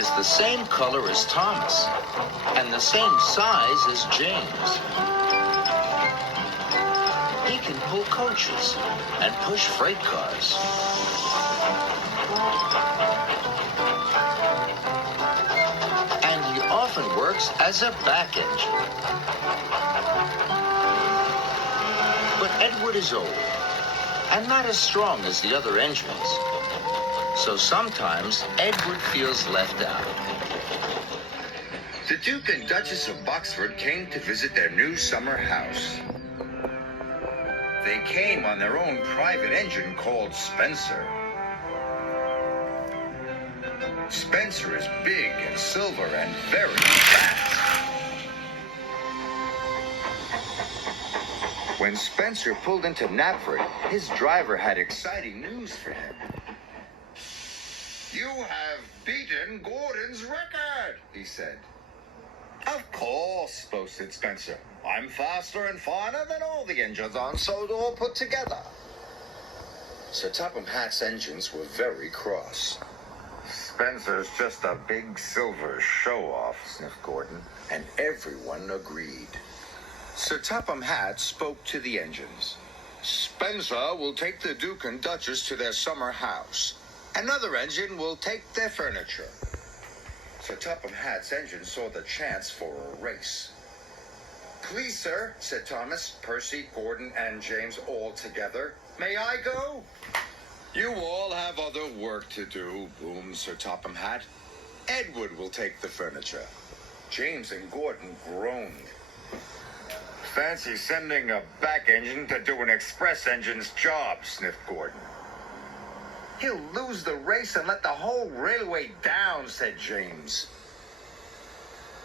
is the same color as Thomas and the same size as James. He can pull coaches and push freight cars. And he often works as a back engine. But Edward is old and not as strong as the other engines. So sometimes Edward feels left out. The Duke and Duchess of Boxford came to visit their new summer house. They came on their own private engine called Spencer. Spencer is big and silver and very fast. When Spencer pulled into Knapford, his driver had exciting news for him. "You have beaten Gordon's record," he said. "Of course," boasted Spencer. "I'm faster and finer than all the engines on Sodor put together." Sir Topham Hatt's engines were very cross. "Spencer's just a big silver show-off," sniffed Gordon, and everyone agreed. Sir Topham Hatt spoke to the engines. "Spencer will take the Duke and Duchess to their summer house. Another engine will take their furniture." Sir Topham Hatt's engine saw the chance for a race. "Please, sir," said Thomas, Percy, Gordon, and James all together. "May I go?" "You all have other work to do," boomed Sir Topham Hatt. "Edward will take the furniture." James and Gordon groaned. "Fancy sending a back engine to do an express engine's job," sniffed Gordon. "He'll lose the race and let the whole railway down," said James.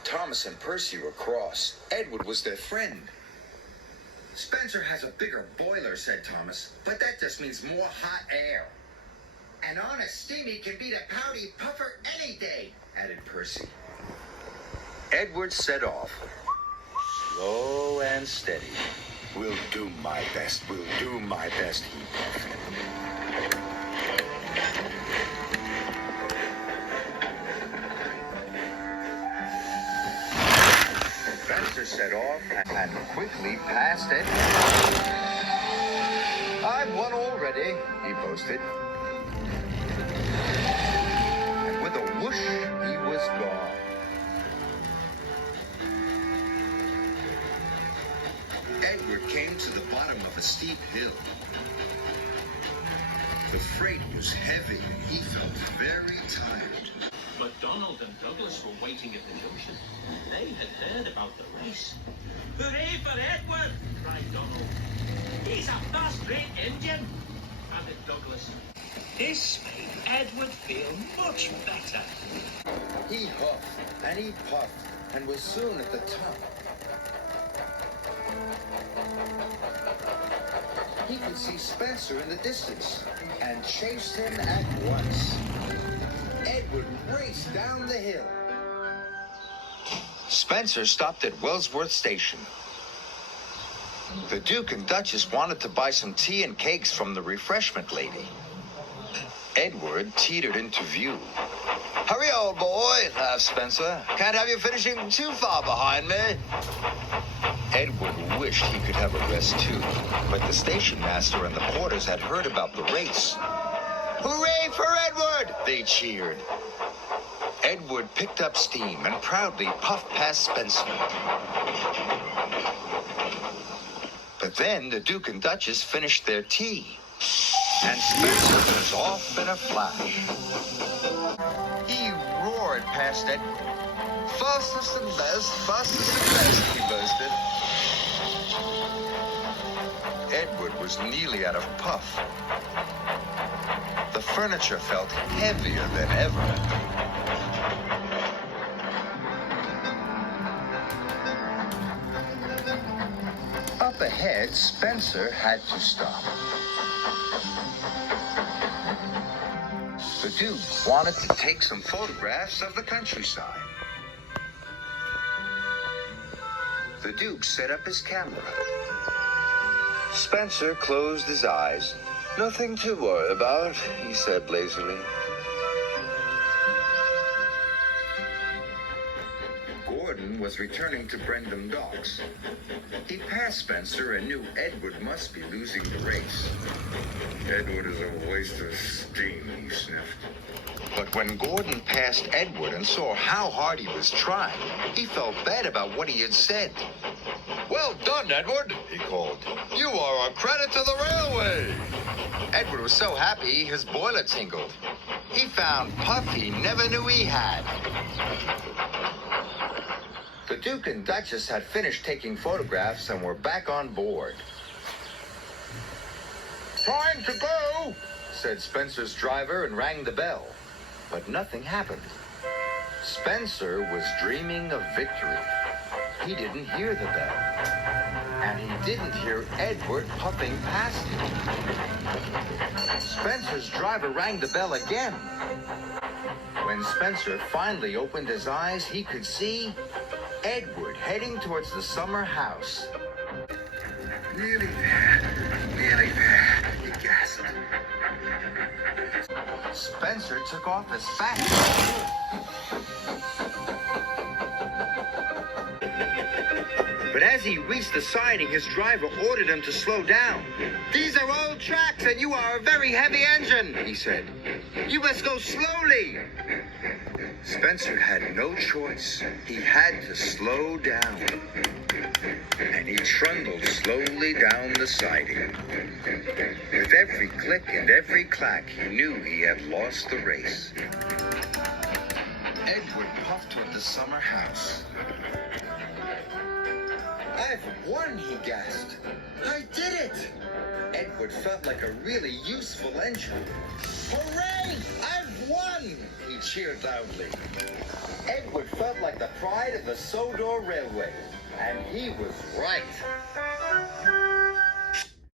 Thomas and Percy were cross. Edward was their friend. "Spencer has a bigger boiler," said Thomas, "but that just means more hot air." "And honest steamy can beat a pouty puffer any day," added Percy. Edward set off. Slow and steady. "We'll do my best, we'll do my best," he puffed. Spencer set off and quickly passed Edward. "I've won already," he boasted. And with a whoosh, he was gone. Edward came to the bottom of a steep hill. The freight was heavy and he felt very tired. MacDonald and Douglas were waiting at the junction. They had heard about the race. "Hooray for Edward!" cried Donald. "He's a first-rate engine!" Added Douglas. This made Edward feel much better. He huffed and he puffed and was soon at the top. He could see Spencer in the distance and chased him at once. Edward raced down the hill. Spencer stopped at Wellsworth Station. The Duke and Duchess wanted to buy some tea and cakes from the refreshment lady. Edward teetered into view. "Hurry, old boy," laughed Spencer. "Can't have you finishing too far behind me." Edward wished he could have a rest too, but the station master and the porters had heard about the race. "Hooray for Edward!" they cheered. Edward picked up steam and proudly puffed past Spencer. But then the Duke and Duchess finished their tea, and Spencer was off in a flash. He roared past Edward. "Fastest and best, he boasted. Edward was nearly out of puff. The furniture felt heavier than ever. Up ahead, Spencer had to stop. The Duke wanted to take some photographs of the countryside. The Duke set up his camera. Spencer closed his eyes. "Nothing to worry about," he said lazily. Gordon was returning to Brendam Docks. He passed Spencer and knew Edward must be losing the race. Edward is a waste of steam, he sniffed. But when Gordon passed Edward and saw how hard he was trying, he felt bad about what he had said. Well done, Edward, he called. You are a credit to the railway. Edward was so happy his boiler tinkled. He found puff he never knew he had. The Duke and Duchess had finished taking photographs and were back on board. Time to go, Said Spencer's driver and rang the bell. But nothing happened. Spencer was dreaming of victory. He didn't hear the bell. And he didn't hear Edward puffing past him. Spencer's driver rang the bell again. When Spencer finally opened his eyes, he could see Edward heading towards the summer house. Nearly there, he gasped. Spencer took off as fast as he could. But as he reached the siding, his driver ordered him to slow down. "These are old tracks and you are a very heavy engine," he said. "You must go slowly." Spencer had no choice. He had to slow down. And he trundled slowly down the siding. With every click and every clack, he knew he had lost the race. Edward puffed toward the summer house. "I've won," he gasped. "I did it!" Edward felt like a really useful engine. "Hooray! I've won!" he cheered loudly. Edward felt like the pride of the Sodor Railway, and he was right.